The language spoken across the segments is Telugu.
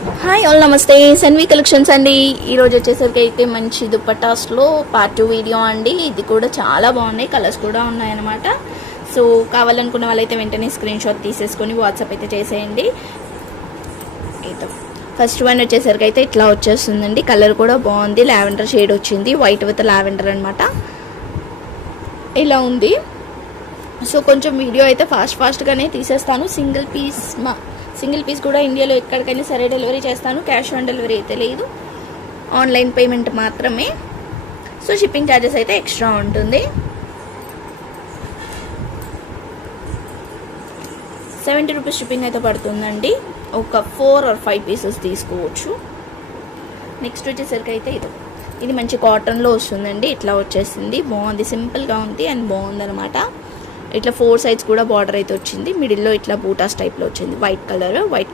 హాయ్ ఆల్, నమస్తే. సన్వి కలెక్షన్స్ అండి. ఈరోజు వచ్చేసరికి అయితే మంచి దుపట్టాస్లో పార్ట్ 2 వీడియో అండి. ఇది కూడా చాలా బాగున్నాయి, కలర్స్ కూడా ఉన్నాయన్నమాట. సో కావాలనుకున్న వాళ్ళైతే వెంటనే స్క్రీన్ షాట్ తీసేసుకొని వాట్సాప్ అయితే చేసేయండి. ఫస్ట్ వన్ వచ్చేసరికి అయితే ఇట్లా వచ్చేస్తుందండి. కలర్ కూడా బాగుంది, లావెండర్ షేడ్ వచ్చింది, వైట్ విత్ లావెండర్ అనమాట. ఇలా ఉంది. సో కొంచెం వీడియో అయితే ఫాస్ట్గానే తీసేస్తాను. సింగిల్ పీస్ కూడా ఇండియాలో ఎక్కడికైనా సరే డెలివరీ చేస్తాను. క్యాష్ ఆన్ డెలివరీ అయితే లేదు, ఆన్లైన్ పేమెంట్ మాత్రమే. సో షిప్పింగ్ ఛార్జెస్ అయితే ఎక్స్ట్రా ఉంటుంది. 70 రూపీస్ షిప్పింగ్ అయితే పడుతుందండి. ఒక 4 or 5 పీసెస్ తీసుకోవచ్చు. నెక్స్ట్ వచ్చేసరికి అయితే ఇది మంచి కాటన్లో వస్తుందండి. ఇట్లా వచ్చేసింది, బాగుంది, సింపుల్గా ఉంది అండ్ బాగుంది అనమాట. ఇట్లా 4 సైడ్స్ కూడా బార్డర్ అయితే వచ్చింది. మిడిల్లో ఇట్లా బూటాస్ టైప్లో వచ్చింది. వైట్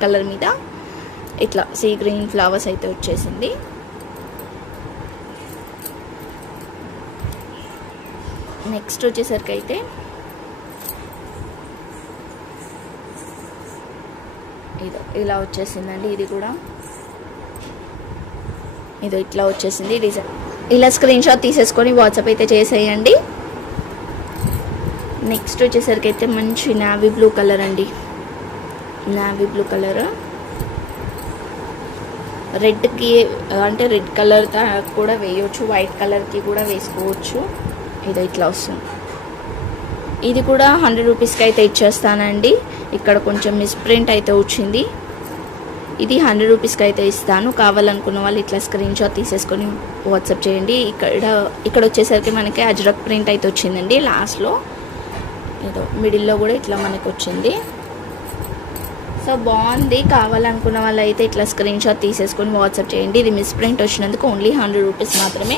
కలర్ మీద ఇట్లా సీ గ్రీన్ ఫ్లవర్స్ అయితే వచ్చేసింది. నెక్స్ట్ వచ్చేసరికి అయితే ఇలా వచ్చేసిందండి. ఇది కూడా ఇట్లా వచ్చేసింది డిజైన్. ఇలా స్క్రీన్ షాట్ తీసేసుకొని వాట్సాప్ అయితే చేసేయండి. నెక్స్ట్ వచ్చేసరికి అయితే మంచి నావీ బ్లూ కలర్ అండి. నావీ బ్లూ కలర్ రెడ్కి, అంటే రెడ్ కలర్ కూడా వేయవచ్చు, వైట్ కలర్కి కూడా వేసుకోవచ్చు. ఇట్లా వస్తుంది. ఇది కూడా 100 రూపీస్కి అయితే ఇచ్చేస్తానండి. ఇక్కడ కొంచెం మిస్ప్రింట్ అయితే వచ్చింది. ఇది 100 రూపీస్కి అయితే ఇస్తాను. కావాలనుకున్న వాళ్ళు ఇట్లా స్క్రీన్ షాట్ తీసేసుకొని వాట్సాప్ చేయండి. ఇక్కడ వచ్చేసరికి మనకి అజ్రక్ ప్రింట్ అయితే వచ్చిందండి. లాస్ట్లో మిడిల్లో కూడా ఇట్లా మనకు వచ్చింది. సో బాగుంది. కావాలనుకున్న వాళ్ళు అయితే ఇట్లా స్క్రీన్ షాట్ తీసేసుకొని వాట్సాప్ చేయండి. ఇది మిస్ప్రింట్ వచ్చినందుకు ఓన్లీ 100 రూపీస్ మాత్రమే,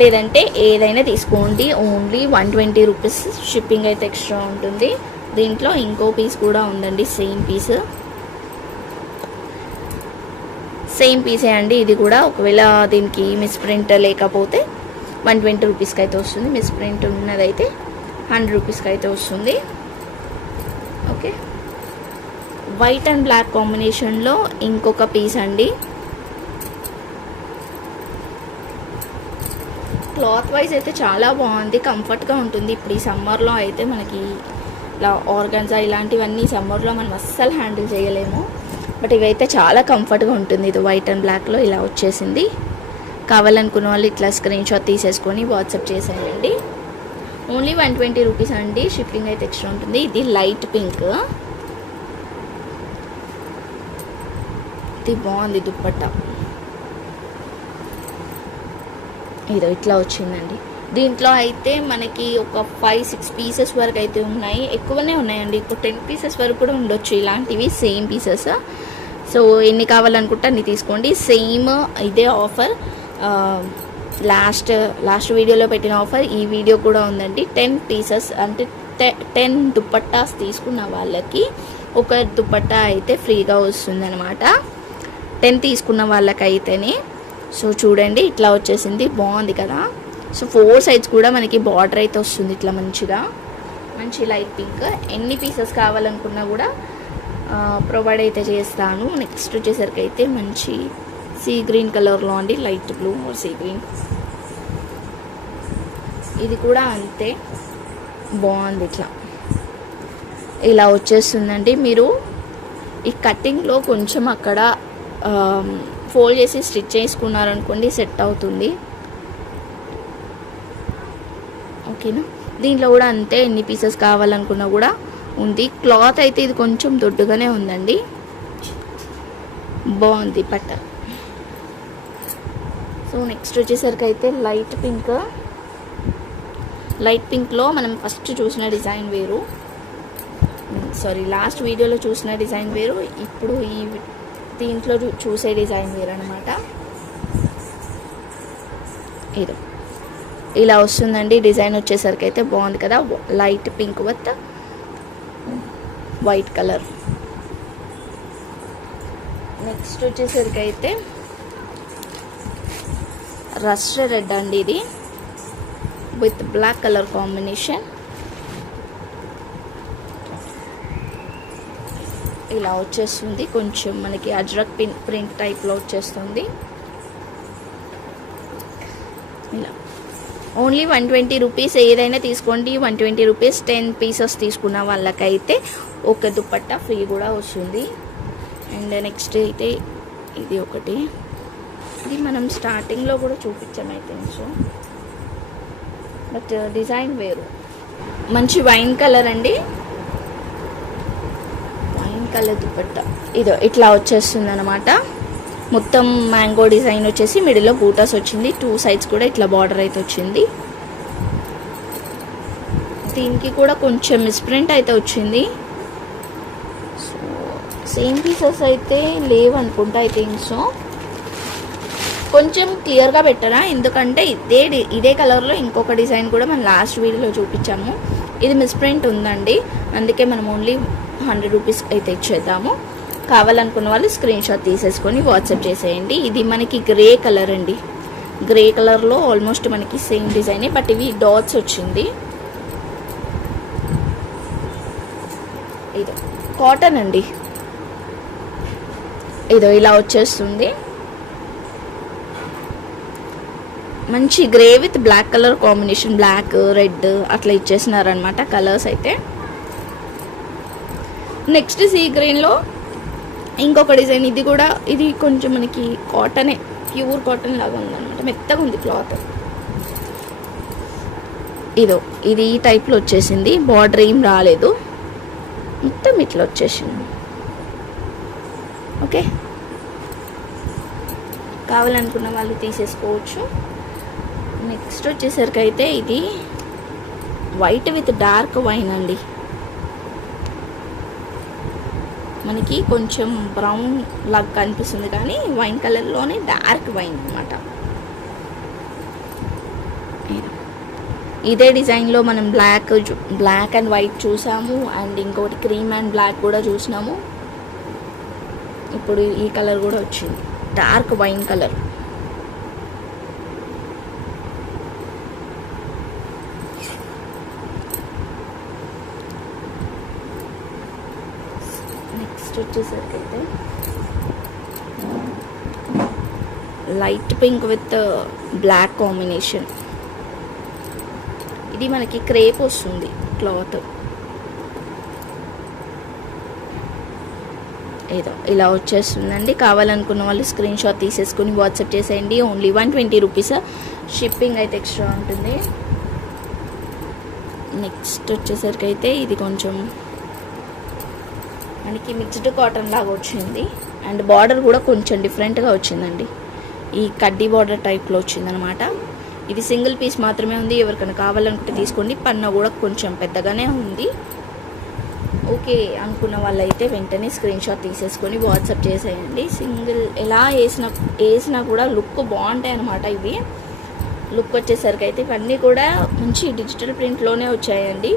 లేదంటే ఏదైనా తీసుకోండి. ఓన్లీ 120 రూపీస్ షిప్పింగ్ అయితే ఎక్స్ట్రా ఉంటుంది. దీంట్లో ఇంకో పీస్ కూడా ఉందండి, సేమ్ పీసే అండి. ఇది కూడా ఒకవేళ దీనికి మిస్ప్రింట్ లేకపోతే 120 రూపీస్కి అయితే వస్తుంది. మిస్ప్రింట్ ఉన్నదైతే 100 రూపీస్కి అయితే వస్తుంది. ఓకే, వైట్ అండ్ బ్లాక్ కాంబినేషన్లో ఇంకొక పీస్ అండి. క్లాత్ వైజ్ అయితే చాలా బాగుంది, కంఫర్ట్గా ఉంటుంది. ఇప్పుడు ఈ సమ్మర్లో అయితే మనకి ఇలా ఆర్గాన్జా ఇలాంటివన్నీ సమ్మర్లో మనం అస్సలు హ్యాండిల్ చేయలేము. బట్ ఇవైతే చాలా కంఫర్ట్గా ఉంటుంది. ఇది వైట్ అండ్ బ్లాక్లో ఇలా వచ్చేసింది. కావాలనుకున్న వాళ్ళు ఇట్లా స్క్రీన్ షాట్ తీసేసుకొని వాట్సాప్ చేసేయండి. ఓన్లీ 120 రూపీస్ అండి. షిప్పింగ్ అయితే ఎక్స్ట్రా ఉంటుంది. ఇది లైట్ పింక్, ఇది బాగుంది దుప్పట్టా. ఇట్లా వచ్చిందండి. దీంట్లో అయితే మనకి ఒక 5-6 పీసెస్ వరకు అయితే ఉన్నాయి, ఎక్కువనే ఉన్నాయండి. ఒక 10 పీసెస్ వరకు కూడా ఉండొచ్చు ఇలాంటివి, సేమ్ పీసెస్. సో ఎన్ని కావాలనుకుంటే అన్ని తీసుకోండి. సేమ్ ఇదే ఆఫర్ లాస్ట్ వీడియోలో పెట్టిన ఆఫర్ ఈ వీడియో కూడా ఉందండి. 10 పీసెస్ అంటే 10 దుపట్టాస్ తీసుకున్న వాళ్ళకి ఒక దుపట్టా అయితే ఫ్రీగా వస్తుంది అనమాట, 10 తీసుకున్న వాళ్ళకైతేనే. సో చూడండి, ఇట్లా వచ్చేసింది, బాగుంది కదా. సో 4 సైడ్స్ కూడా మనకి బార్డర్ అయితే వస్తుంది ఇట్లా మంచి లైట్ పింక్. ఎన్ని పీసెస్ కావాలనుకున్నా కూడా ప్రొవైడ్ అయితే చేస్తాను. నెక్స్ట్ వచ్చేసరికి అయితే మంచి సీ గ్రీన్ కలర్లో అండి, లైట్ బ్లూ సీ గ్రీన్. ఇది కూడా అంతే బాగుంది. ఇలా వచ్చేస్తుందండి. మీరు ఈ కటింగ్లో కొంచెం అక్కడ ఫోల్డ్ చేసి స్టిచ్ చేసుకున్నారనుకోండి, సెట్ అవుతుంది. ఓకేనా. దీంట్లో కూడా అంతే, ఎన్ని పీసెస్ కావాలనుకున్నా కూడా ఉంది. క్లాత్ అయితే ఇది కొంచెం దొడ్డుగానే ఉందండి, బాగుంది పట్ట. సో నెక్స్ట్ వచ్చేసరికి అయితే లైట్ పింక్లో మనం ఫస్ట్ చూసిన డిజైన్ వేరు, లాస్ట్ వీడియోలో చూసిన డిజైన్ వేరు, ఇప్పుడు దీంట్లో చూసే డిజైన్ వేరు అనమాట. ఇలా వస్తుందండి డిజైన్. వచ్చేసరికి అయితే బాగుంది కదా, light pink with white colour. Next వచ్చేసరికి అయితే రస్ట్ రెడ్ అండి, ఇది విత్ బ్లాక్ కలర్ కాంబినేషన్. ఇలా వచ్చేస్తుంది, కొంచెం మనకి అజ్రక్ ప్రింట్ టైప్లో వచ్చేస్తుంది. ఇలా ఓన్లీ 120 రూపీస్. ఏదైనా తీసుకోండి 120 రూపీస్. 10 పీసెస్ తీసుకున్న వాళ్ళకైతే ఒక దుపట్టా ఫ్రీ కూడా వస్తుంది. అండ్ నెక్స్ట్ అయితే ఇది ఒకటి, ఇది మనం స్టార్టింగ్లో కూడా చూపించాం I think so, but design వేరు. మంచి వైన్ కలర్ అండి, వైన్ కలర్ దుపట్టా. ఇదో ఇట్లా వచ్చేస్తుంది అనమాట. మొత్తం మ్యాంగో డిజైన్ వచ్చేసి మిడిల్లో బూటాస్ వచ్చింది. 2 సైడ్స్ కూడా ఇట్లా బార్డర్ అయితే వచ్చింది. దీనికి కూడా కొంచెం మిస్ప్రింట్ అయితే వచ్చింది. సో సేమ్ పీసెస్ అయితే లేవు అనుకుంటా ఐ థింక్ సో. కొంచెం క్లియర్గా పెట్టరా, ఎందుకంటే ఇదే కలర్లో ఇంకొక డిజైన్ కూడా మనం లాస్ట్ వీడియోలో చూపించాము. ఇది మిస్ప్రింట్ ఉందండి, అందుకే మనం ఓన్లీ 100 రూపీస్ అయితే ఇచ్చేద్దాము. కావాలనుకున్న వాళ్ళు స్క్రీన్ షాట్ తీసేసుకొని వాట్సాప్ చేసేయండి. ఇది మనకి గ్రే కలర్ అండి, గ్రే కలర్లో ఆల్మోస్ట్ మనకి సేమ్ డిజైనే, బట్ ఇవి డాట్స్ వచ్చింది. ఇదో కాటన్ అండి, ఇదో ఇలా వచ్చేస్తుంది. మంచి grey with black colour combination, black red అట్లా ఇచ్చేసినారనమాట కలర్స్ అయితే. నెక్స్ట్ సీ గ్రీన్లో ఇంకొక డిజైన్, ఇది కొంచెం మనకి కాటనే, ప్యూర్ కాటన్ లాగా ఉందన్నమాట, మెత్తగా ఉంది క్లాత్. ఇది ఈ టైప్లో వచ్చేసింది, బార్డర్ ఏం రాలేదు, మొత్తం ఇట్లా వచ్చేసింది. ఓకే, కావాలనుకున్న వాళ్ళు తీసేసుకోవచ్చు. నెక్స్ట్ వచ్చేసరికి అయితే ఇది వైట్ విత్ డార్క్ వైన్ అండి, మనకి కొంచెం బ్రౌన్ లాగా కనిపిస్తుంది కానీ వైన్ కలర్లోనే డార్క్ వైన్ అనమాట. ఇదే డిజైన్లో మనం బ్లాక్ అండ్ వైట్ చూసాము, అండ్ ఇంకొకటి క్రీమ్ అండ్ బ్లాక్ కూడా చూసినాము. ఇప్పుడు ఈ కలర్ కూడా వచ్చింది, డార్క్ వైన్ కలర్. నెక్స్ట్ వచ్చేసరికి అయితే light pink with black combination. ఇది మనకి క్రేప్ వస్తుంది క్లాత్, ఏదో ఇలా వచ్చేస్తుందండి. కావాలనుకున్న వాళ్ళు స్క్రీన్ షాట్ తీసేసుకొని వాట్సాప్ చేసేయండి. ఓన్లీ 120 రూపీస్, షిప్పింగ్ అయితే ఎక్స్ట్రా ఉంటుంది. నెక్స్ట్ వచ్చేసరికి అయితే ఇది కొంచెం మనకి మిక్స్డ్ కాటన్ లాగా వచ్చింది, అండ్ బార్డర్ కూడా కొంచెం డిఫరెంట్గా వచ్చిందండి, ఈ కడ్డీ బార్డర్ టైప్లో వచ్చిందనమాట. ఇది సింగిల్ పీస్ మాత్రమే ఉంది, ఎవరికైనా కావాలనుకుంటే తీసుకోండి. పన్న కూడా కొంచెం పెద్దగానే ఉంది. ఓకే అనుకున్న వాళ్ళైతే వెంటనే స్క్రీన్ షాట్ తీసేసుకొని వాట్సాప్ చేసేయండి. సింగిల్ ఎలా వేసినా కూడా లుక్ బాగుంటాయి అనమాట. ఇవి లుక్ వచ్చేసరికి అయితే ఇవన్నీ కూడా మంచి డిజిటల్ ప్రింట్లోనే వచ్చాయండి,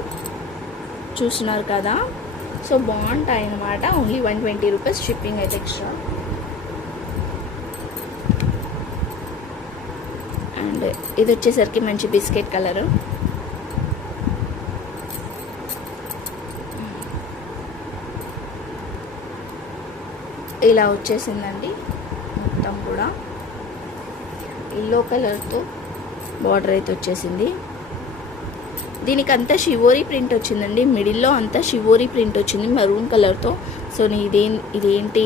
చూస్తున్నారు కదా. సో బాగుంటాయి అన్నమాట. ఓన్లీ 120 రూపీస్, షిప్పింగ్ అయితే ఎక్స్ట్రా. అండ్ ఇది వచ్చేసరికి మంచి బిస్కెట్ కలరు, ఇలా వచ్చేసిందండి. మొత్తం కూడా ఎల్లో కలర్తో బార్డర్ అయితే వచ్చేసింది. దీనికి అంతా షివోరీ ప్రింట్ వచ్చిందండి, మిడిల్లో అంతా షివోరీ ప్రింట్ వచ్చింది మెరూన్ కలర్తో. సో ఇదేంటి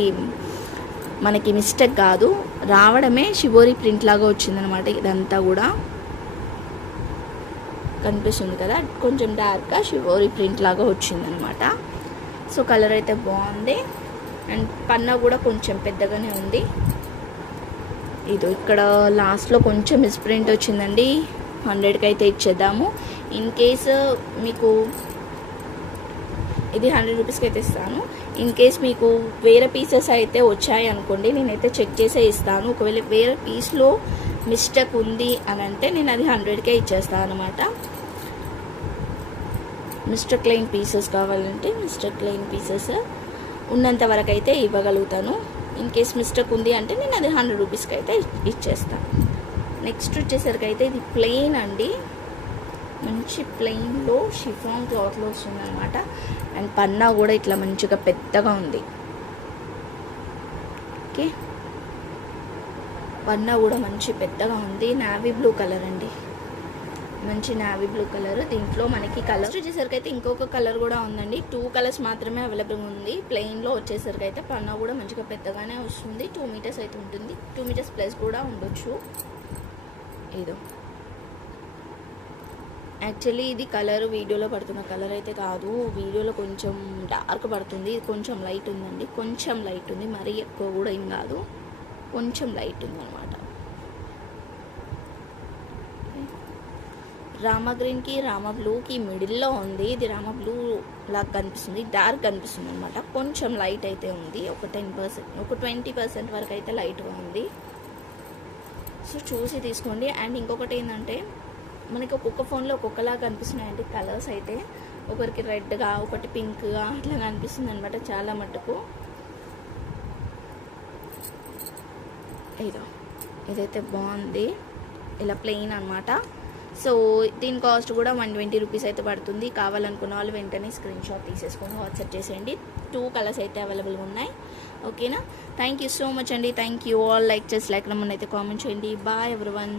మనకి మిస్టేక్ కాదు, రావడమే షివోరీ ప్రింట్ లాగా వచ్చిందనమాట. ఇదంతా కూడా కనిపిస్తుంది కదా, కొంచెం డార్క్గా షివోరీ ప్రింట్ లాగా వచ్చిందనమాట. సో కలర్ అయితే బాగుంది, అండ్ పన్నా కూడా కొంచెం పెద్దగానే ఉంది. ఇది ఇక్కడ లాస్ట్లో కొంచెం మిస్ప్రింట్ వచ్చిందండి, 100కి అయితే ఇచ్చేద్దాము. ఇన్ కేసు మీకు ఇది 100 రూపీస్కి అయితే ఇస్తాను. ఇన్ కేస్ మీకు వేరే పీసెస్ అయితే వచ్చాయి అనుకోండి, నేనైతే చెక్ చేసే ఇస్తాను. ఒకవేళ వేరే పీస్లో మిస్టేక్ ఉంది అని అంటే నేను అది 100కే ఇచ్చేస్తాను అనమాట. మిస్టేక్ లైన్ పీసెస్ కావాలంటే మిస్టేక్ లైన్ పీసెస్ ఉన్నంత వరకు అయితే ఇవ్వగలుగుతాను. ఇన్ కేస్ మిస్టేక్ ఉంది అంటే నేను అది 100 రూపీస్కి అయితే ఇచ్చేస్తాను. నెక్స్ట్ వచ్చేసరికి అయితే ఇది ప్లెయిన్ అండి, మంచి ప్లెయిన్లో షిఫాన్ క్లాత్లో వస్తుంది అనమాట. అండ్ పన్నా కూడా ఇట్లా మంచిగా పెద్దగా ఉంది, ఓకే, పన్నా కూడా మంచి పెద్దగా ఉంది. నావీ బ్లూ కలర్ అండి, మంచి నావీ బ్లూ కలర్. దీంట్లో మనకి కలర్ వచ్చేసరికి అయితే ఇంకొక కలర్ కూడా ఉందండి. 2 కలర్స్ మాత్రమే అవైలబుల్ ఉంది. ప్లెయిన్లో వచ్చేసరికి అయితే పన్నా కూడా మంచిగా పెద్దగానే వస్తుంది. 2 మీటర్స్ అయితే ఉంటుంది, 2 మీటర్స్ ప్లస్ కూడా ఉండొచ్చు. ఏదో యాక్చువల్లీ ఇది కలర్ వీడియోలో పడుతున్న కలర్ అయితే కాదు, వీడియోలో కొంచెం డార్క్ పడుతుంది. ఇది కొంచెం లైట్ ఉందండి, కొంచెం లైట్ ఉంది, మరీ ఎక్కువ కూడా ఏం కాదు, కొంచెం లైట్ ఉంది అనమాట. రామా గ్రీన్కి రామా బ్లూకి మిడిల్లో ఉంది. ఇది రామా బ్లూ లాగా కనిపిస్తుంది, డార్క్ కనిపిస్తుంది అనమాట. కొంచెం లైట్ అయితే ఉంది, ఒక 10%, ఒక 20% వరకు అయితే లైట్గా ఉంది. సో చూసి తీసుకోండి. అండ్ ఇంకొకటి ఏంటంటే మనకి ఒక్కొక్క ఫోన్లో ఒక్కొక్కలా కనిపిస్తున్నాయండి కలర్స్ అయితే. ఒకరికి రెడ్గా, ఒకటి పింక్గా అట్లా కనిపిస్తుంది అనమాట చాలా మట్టుకు. ఇదైతే బాగుంది, ఇలా ప్లెయిన్ అనమాట. సో దీని కాస్ట్ కూడా 120 రూపీస్ అయితే పడుతుంది. కావాలనుకున్న వాళ్ళు వెంటనే స్క్రీన్ షాట్ తీసేసుకొని వాట్సాప్ చేసేయండి. 2 కలర్స్ అయితే అవైలబుల్గా ఉన్నాయి. ఓకేనా, థ్యాంక్ యూ సో మచ్ అండి. Thank you all. లైక్ చేసి లైక్ నెంబర్ అయితే కామెంట్ చేయండి. Bye everyone.